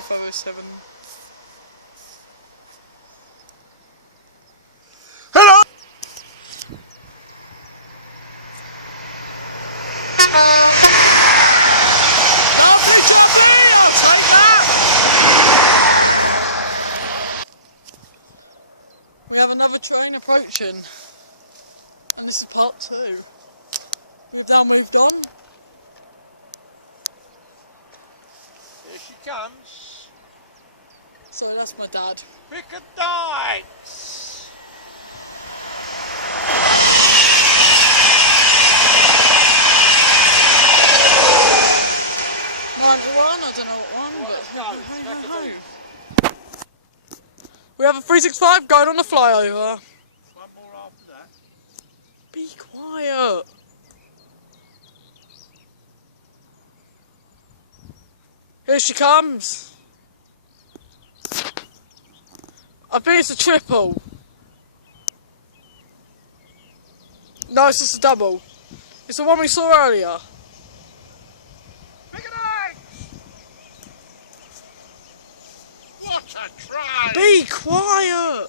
5507. Hello! We have another train approaching, and this is part 2. You've now moved on. Here she comes. So that's my dad. Pick a dikes. 91, I don't know what one, Well, but let's go. Back to you. we have a 365 going on the flyover. One more after that. Be quiet. Here she comes. I think it's a triple. No, it's just a double. It's the one we saw earlier. Pick a dikes. What a try! Be quiet.